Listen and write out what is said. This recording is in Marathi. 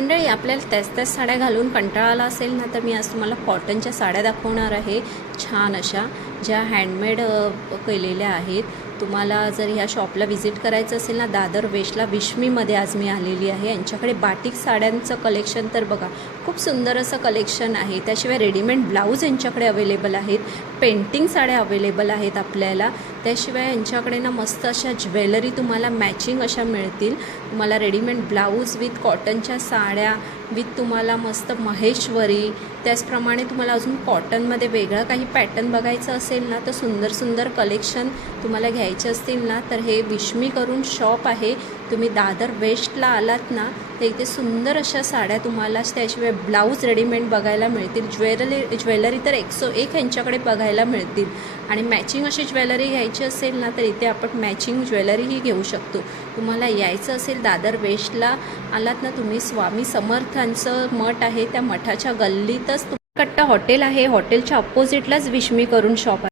मंडळी, आपल्याला त्याच साड्या घालून कंटाळा आला असेल ना, तर मी आज तुम्हाला कॉटनच्या साड्या दाखवणार आहे. छान अशा ज्या हँडमेड केलेल्या आहेत. तुम्हाला जर ह्या शॉपला व्हिजिट करायचं असेल ना, दादर वेस्टला विश्मीमध्ये आज मी आलेली आहे. यांच्याकडे बाटिक साड्यांचं कलेक्शन तर बघा, खूप सुंदर असं कलेक्शन आहे. त्याशिवाय रेडीमेड ब्लाऊज यांच्याकडे अवेलेबल आहेत. पेंटिंग साड्या अवेलेबल आहेत आपल्याला. त्याशिवाय यांच्याकडे ना मस्त अशा ज्वेलरी तुम्हाला मॅचिंग अशा मिळतील. तुम्हाला रेडीमेड ब्लाऊज विथ कॉटनच्या साड्या विथ तुम्हाला मस्त महेश्वरी, त्याचप्रमाणे तुम्हाला अजून कॉटनमध्ये वेगळं काही पॅटर्न बघायचं असेल ना, तर सुंदर सुंदर कलेक्शन तुम्हाला घ्यायचे असतील ना, तर हे विश्मी करून शॉप आहे. तुम्ही दादर वेस्टला आलात ना, तर इथे सुंदर अशा साड्या तुम्हाला, त्याशिवाय ब्लाऊज रेडीमेड बघायला मिळतील. ज्वेलरी तर 101 यांच्याकडे बघायला मिळतील. आणि मॅचिंग अशी ज्वेलरी घ्यायची असेल ना, तर इथे आपण मॅचिंग ज्वेलरीही घेऊ शकतो. तुम्हाला यायचं असेल दादर वेस्टला आलात ना तुम्ही, स्वामी समर्थांचं मठ आहे, त्या मठाच्या गल्लीतच कट्टा हॉटेल आहे. हॉटेलच्या अपोजिटलाच विश्मी करून शॉप आहे.